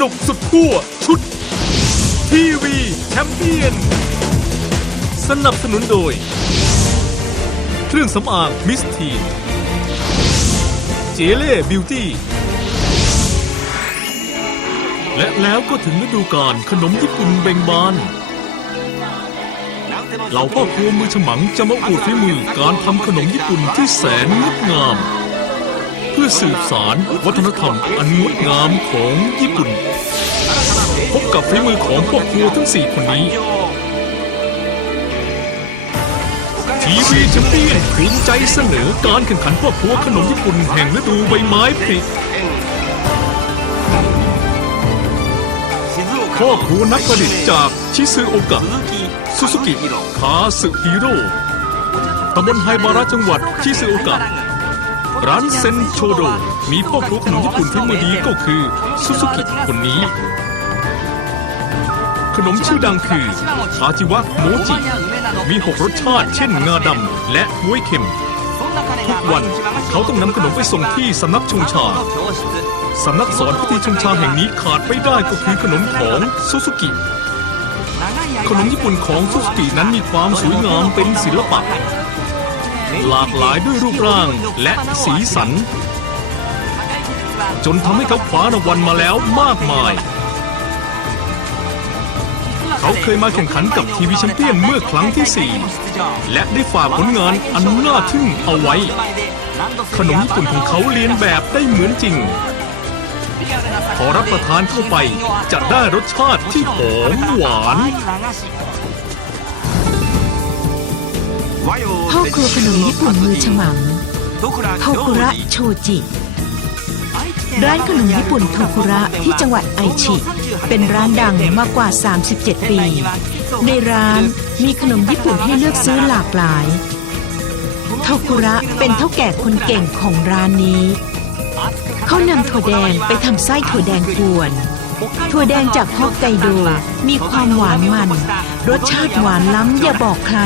นุกสุดขั้วชุด ทีวีแชมเปี้ยน สนับสนุนโดย เครื่องสำอางมิสทีนเจเล่บิวตี้ และแล้วก็ถึงฤดูกาลขนมญี่ปุ่นเบ่งบานเหล่าพ่อครัวมือฉมังจะมาอวดฝีมือการทำขนมญี่ปุ่นที่แสนงดงาม พื่อสืบสารวัฒนธรรมอันงดงามของญี่ปุ่น พบกับฝีมือของพ่อครัวทั้ง 4 คนนี้ ทีวีแชมเปี้ยนภูมิใจเสนอการแข่งขันพ่อครัวขนมญี่ปุ่นแห่งฤดูใบไม้ผลิพ่อครัวนักประดิษฐ์จากชิซึโอกะซูซูกิคาสึฮิโร่ตำบลไฮบาระจังหวัดชิซึโอกะ ร้านเซนโชโด มีพ่อครัวขนมญี่ปุ่นที่มือดีก็คือซูซูกิคนนี้ ขนมชื่อดังคือชาจิวะโมจิ มีหกรสชาติเช่นงาดำและบ๊วยเค็ม ทุกวันเขาต้องนำขนมไปส่งที่สำนักชงชา สำนักสอนพิธีชงชาแห่งนี้ขาดไม่ได้ก็คือขนมของซูซูกิขนมญี่ปุ่นของซูซูกินั้นมีความสวยงามเป็นศิลปะ หลากหลายด้วยรูปร่างและสีสัน จนทำให้เขาคว้ารางวัลมาแล้วมากมาย เขาเคยมาแข่งขันกับทีวีแชมเปี้ยนเมื่อครั้งที่ 4 และได้ฝากผลงานอันน่าทึ่งเอาไว้ ขนมญี่ปุ่นของเขาเรียนแบบได้เหมือนจริง พอรับประทานเข้าไปจะได้รสชาติที่หอมหวาน พ่อครัวขนมญี่ปุ่นมือฉมังโทคุระโชจิ ร้านขนมญี่ปุ่นโทคุระที่จังหวัดไอชิ เป็นร้านดังมากกว่า 37 ปี ในร้านมีขนมญี่ปุ่นให้เลือกซื้อหลากหลายโทคุระเป็นเท่าแก่คนเก่งของร้านนี้ เขานำถั่วแดงไปทำไส้ถั่วแดงกวนถั่วแดงจากฮอกไกโดมีความหวานมัน รสชาติหวานล้ำอย่าบอกใคร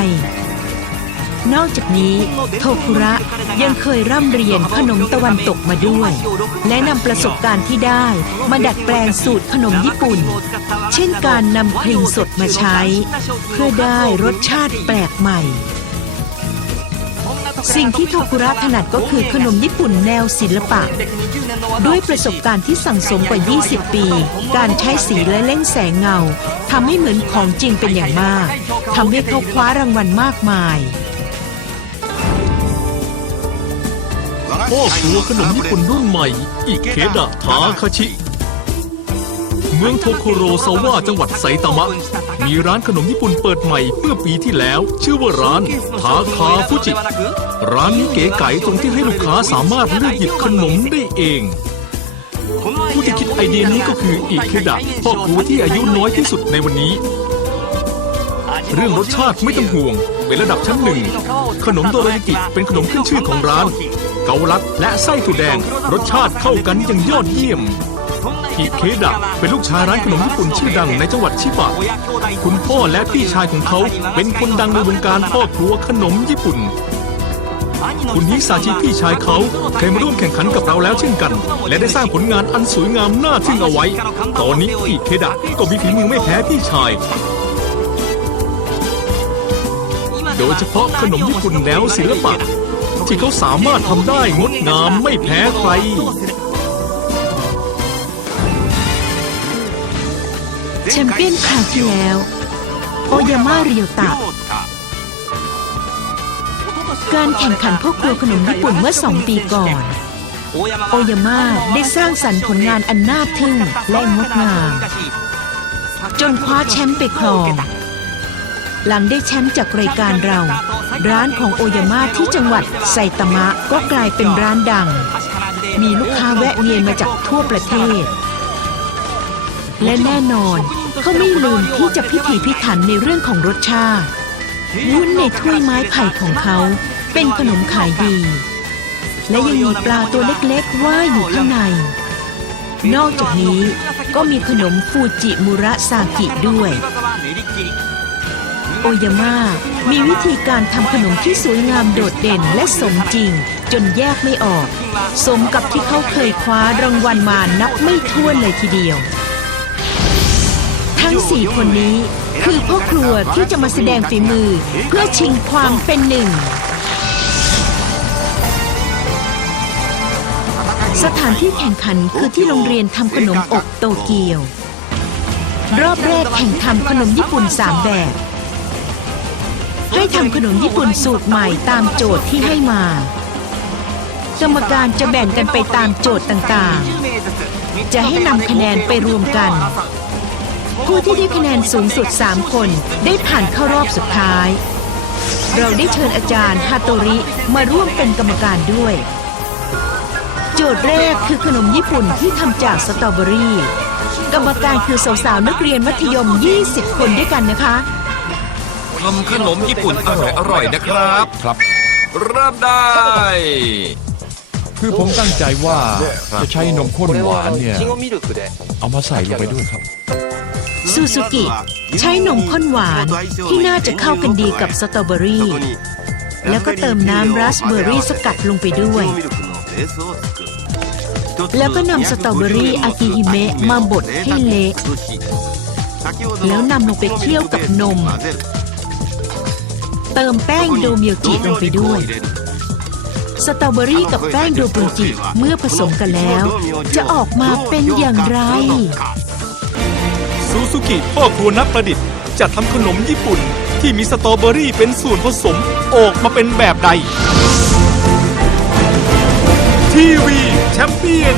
นอกจากนี้โทคุระยังเคยร่ำเรียนขนมตะวันตกมาด้วย และนำประสบการณ์ที่ได้มาดัดแปลงสูตรขนมญี่ปุ่น เช่นการนำครีมสดมาใช้ เพื่อได้รสชาติแปลกใหม่ สิ่งที่โทคุระถนัดก็คือขนมญี่ปุ่นแนวศิลปะ ด้วยประสบการณ์ที่สั่งสมกว่า 20 ปี การใช้สีและเล่งแสงเงาทำให้เหมือนของจริงเป็นอย่างมากทำให้เขาคว้ารางวัลมากมาย พ่อครัวขนมญี่ปุ่นรุ่นใหม่ อิเคดะทาคาชิ เมืองโทโคโรซาวะจังหวัดไซตามะ มีร้านขนมญี่ปุ่นเปิดใหม่เมื่อปีที่แล้ว ชื่อว่าร้านทาคาฟุจิ ร้านนี้เก๋ไก๋ตรงที่ให้ลูกค้าสามารถเลือกหยิบขนมได้เองผู้ที่คิดไอเดียนี้ก็คืออิเคดะพ่อครัวที่อายุน้อยที่สุดในวันนี้ เรื่องรสชาติไม่ต้องห่วง เป็นระดับชั้นหนึ่ง ขนมโดรายากิเป็นขนมขึ้นชื่อของร้าน เกาลัดและไส้ถั่วแดง รสชาติเข้ากันอย่างยอดเยี่ยมอิเคดะเป็นลูกชายร้านขนมญี่ปุ่นชื่อดังในจังหวัดชิบะ คุณพ่อและพี่ชายของเขาเป็นคนดังในวงการพ่อครัวขนมญี่ปุ่น คุณฮิซาชิพี่ชายเขาเคยมาร่วมแข่งขันกับเราแล้วเช่นกัน และได้สร้างผลงานอันสวยงามน่าทึ่งเอาไว้ ตอนนี้อิเคดะก็มีฝีมือไม่แพ้พี่ชาย โดยเฉพาะขนมญี่ปุ่นแนวศิลปะ ที่เขาสามารถทำได้งดงามไม่แพ้ใคร แชมเปี้ยนคราวที่แล้ว โอยาม่าเรียวตะ การแข่งขันพ่อครัวขนมญี่ปุ่นเมื่อสองปีก่อน โอยาม่าได้สร้างสรรค์ผลงานอันน่าทึ่งและงดงาม จนคว้าแชมป์ไปครอง หลังได้แชมป์จากรายการเรา ร้านของโอยาม่าที่จังหวัดไซตามะก็กลายเป็นร้านดัง มีลูกค้าแวะเวียนมาจากทั่วประเทศ และแน่นอนเขาไม่ลืมที่จะพิถีพิถันในเรื่องของรสชาติวุ้นในถ้วยไม้ไผ่ของเขา เป็นขนมขายดี และยังมีปลาตัวเล็กๆว่ายอยู่ข้างใน นอกจากนี้ก็มีขนมฟูจิมุระซากิด้วย โอยาม่ามีวิธีการทำขนมที่สวยงามโดดเด่นและสมจริง จนแยกไม่ออก สมกับที่เขาเคยคว้ารางวัลมานับไม่ถ้วนเลยทีเดียว ทั้งสี่คนนี้คือพ่อครัวที่จะมาแสดงฝีมือเพื่อชิงความเป็นหนึ่ง สถานที่แข่งขันคือที่โรงเรียนทำขนมอบโตเกียว รอบแรกแข่งทำขนมญี่ปุ่นสามแบบ ให้ทำขนมญี่ปุ่นสูตรใหม่ตามโจทย์ที่ให้มา กรรมการจะแบ่งกันไปตามโจทย์ต่างๆ จะให้นำคะแนนไปรวมกัน ผู้ที่ได้คะแนนสูงสุด 3 คนได้ผ่านเข้ารอบสุดท้าย เราได้เชิญอาจารย์ฮาโตริมาร่วมเป็นกรรมการด้วย โจทย์แรกคือขนมญี่ปุ่นที่ทำจากสตรอเบอรี่ กรรมการคือสาวๆนักเรียนมัธยม 20 คนด้วยกันนะคะ ทำขนมญี่ปุ่นอร่อยอร่อยๆนะครับ ครับ เริ่มได้ คือผมตั้งใจว่าจะใช้นมข้นหวานเนี่ย เอามาใส่ลงไปด้วยครับ ซูซูกิ ใช้นมข้นหวานที่น่าจะเข้ากันดีกับสตรอเบอรี่ แล้วก็เติมน้ำราสเบอร์รี่สกัดลงไปด้วย แล้วก็นำสตรอเบอรี่อากิฮิเมะมาบดให้เละแล้วนำลงไปเคี่ยวกับนม เติมแป้งโดเมียวจิลงไปด้วย สตรอเบอรี่กับแป้งโดเมียวจิเมื่อผสมกันแล้ว จะออกมาเป็นอย่างไร ซูซูกิพ่อครัวนักประดิษฐ์จะทำขนมญี่ปุ่น ที่มีสตรอเบอรี่เป็นส่วนผสมออกมาเป็นแบบใดทีวีแชมเปี้ยน